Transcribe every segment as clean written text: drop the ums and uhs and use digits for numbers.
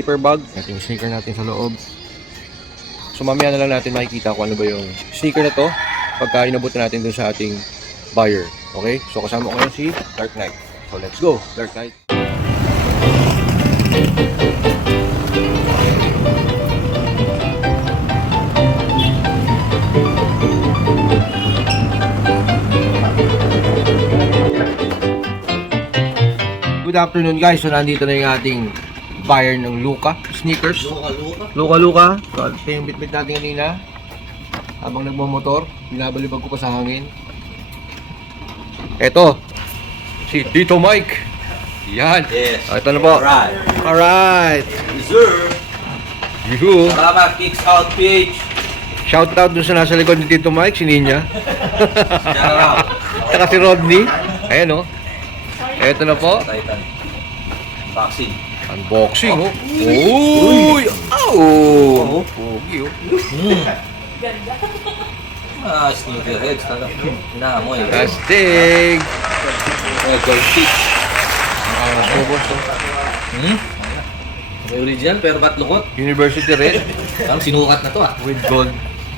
paper bag. Ating sneaker natin sa loob. So mamaya na lang natin makikita kung ano ba yung sneaker na to pagka inabot natin dun sa ating buyer. Okay? So kasama ko ngayon si Dark Knight. So let's go, Dark Knight. Good afternoon guys. So nandito na yung ating buyer ng Luka sneakers. Luka. So ito yung bitbit natin kanina. Habang nagmamotor, binabalibag ko pa sa hangin. Ito, si Tito Mike. Yan. Yes. Ito na po. Alright. Deserve. Yuhu. Salamat, Kicks Out PH. Shout out dun sa nasa likod ni Tito Mike, si Ninya. Shout out. Saka si Rodney. Ayan o. Ito na po. Titan. Boxing. Unboxing oh. Uy! Ow! Pogi oh. Sneakerheads talaga. Inaamoy. Castig! Gold tick. Subos oh. May original pero ba't lukot? University red Parang sinukat na to ah. with gold.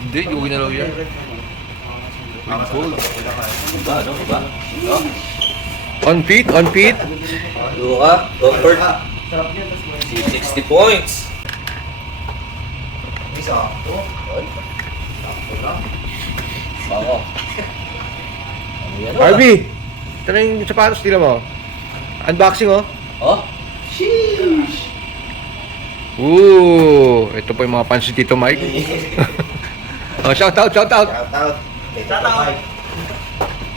Hindi, yung ginalaw yan. With gold. Ano ba? On feet. Luka, Comfort. 60 points. Bango. Ano yan? Harvey! Ito na yung sapatos, tila mo. Unboxing oh. Oh? Sheesh! Ooh! Ito po yung mga pants ni Tito Mike. Oh, shout out.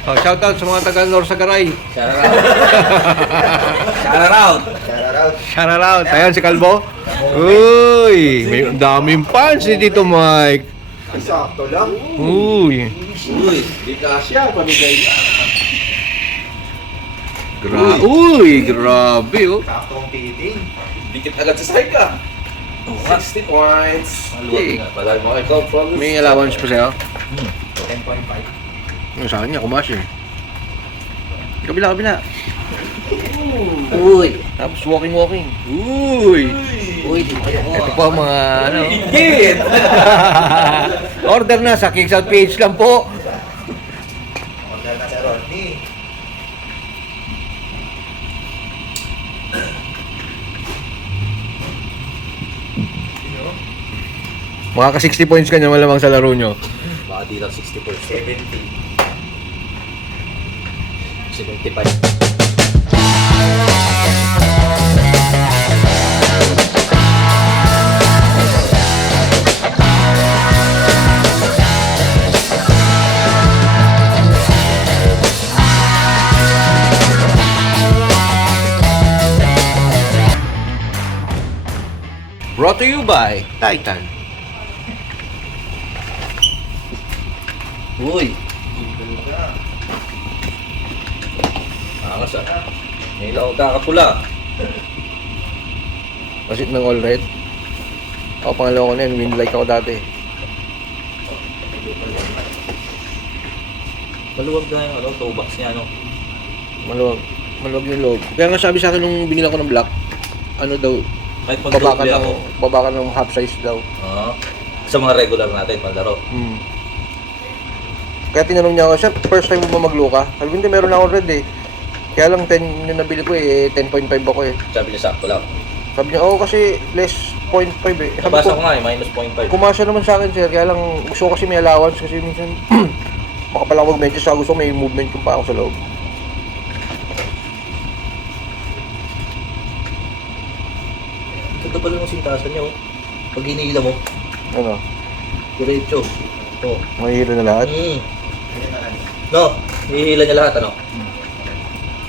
Oh, shout out sa mga taga Norsagaray. Shout out. Ayan si Kalbo. Uy! May daming pants ni Tito Mike. Sakto lang. Uy! Uy! Di kasya, pamigay na. Uy! Grabe oh. Saktong fitting. Dikit agad sa side ka. 60 points. Maluwag nga pala yung mga ikaw from May allowance pa sa'yo? 10.5. Yung sa kanya, kumasya eh. Kabila. Uy! Tapos walking. Uy! Uy! Di kayo ko. Ito po mga ano. Higit! Order na sa Kicks Out PH lang po. Order na sa Rodney. Makaka 60 points ka niya malamang sa laro nyo. Baka di lang 60%. 70. 75. Brought to you by Titan. Uy! Angas ah. Ngayon ako kakapula. Pasit ng all red. Ako pangalawa ko na yun. Win like ako dati. Maluwag na yung toe box niya, no? Maluwag yung loob. Kaya nga sabi sa akin nung binila ko ng black, ano daw, Kahit mag-double ako. baba ka ng half size daw. Oo. Sa mga regular natin, palaro. Kaya tinanong niya ako, sir, first time mo ba magluka? Sabi ko, hindi, meron na ako red eh. Kaya lang 10 yung nabili ko eh, 10.5 ako eh. Sabi niya sakto lang. Sabi niya, oo kasi less 0.5 eh. Sabi Nabasa ko, ko nga eh, minus 0.5. kumasya naman sa akin sir, kaya lang gusto ko kasi may allowance kasi minsan makapal ako mag-medyo sa gusto ko may movement yung pa ako sa loob. Ito pala ng sintasan niya, oh. Pag hinihila mo, Ano, diretso. Oh. mahihilo na lahat. No, hihila niya lahat, ano?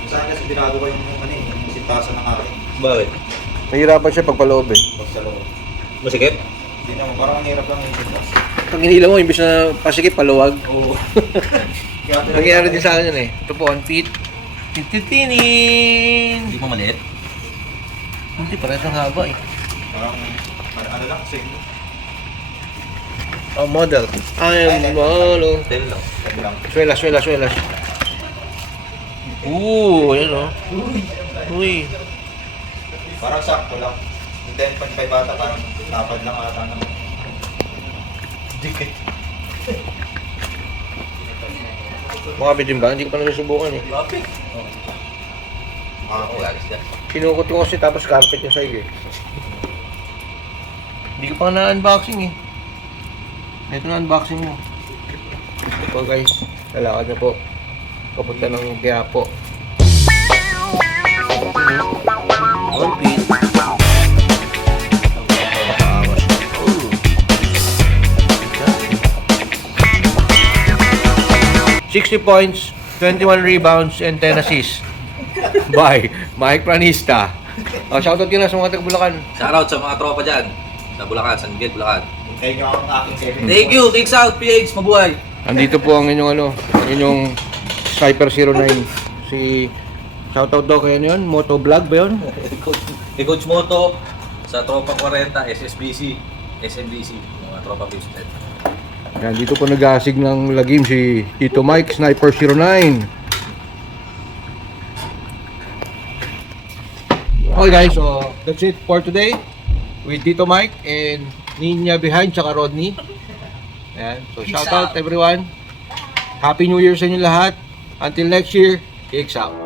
Saan kasi dinado ko yung yung sintasan ng akin. Bakit? Mahirapan siya pagpaloob eh. Pag sa loob. Masikip? Hindi naman, parang ang hirap lang yung sintasan. Pag hinila mo, imbis na pasikip, paluwag. Oo. Nangyayari din sa akin yun eh. Ito po, on feet. Titinin! Hindi mo maliit? Hindi, parehas ang haba eh. Parang, ano lang, same. Oh, model. I am model. 10 lang. Same lang. Swelas. Ayan o. Uy. Parang sakto lang. 10.5 bata, parang lapad lang ata naman. Dikit. Makabitin ba? Hindi ko pa nasusubukan eh. Lapit. Ako. Relax dyan. Sinukot ko kasi tapos carpet yung side eh. Hindi ko pa na-unboxing eh. Ito na unboxing mo. Ito guys, lalakad na po. Papunta ng Quiapo. One feet. 60 points, 21 rebounds, and 10 assists. By Mike Pranista. Oh, shoutout yun na sa mga taga-Bulacan. Shoutout sa mga tropa dyan. Sa Bulacan, San Miguel, Bulacan. Hintayin nyo ang aking 7. Thank you, Kicks Out, PH, mabuhay. Andito po ang inyong ang inyong Sniper 09. Si shoutout daw kayo yun, Moto Vlog ba yun? Coach Moto, sa Tropa 40, SSBC, SMBC, mga Tropa 50. Yan, dito po nag-aasig ng lagim si Tito Mike, Sniper 09. Okay guys, so that's it for today with Tito Mike and Ninya behind tsaka Rodney. Ayan, so shout out everyone. Happy New Year sa inyo lahat. Until next year, kicks out.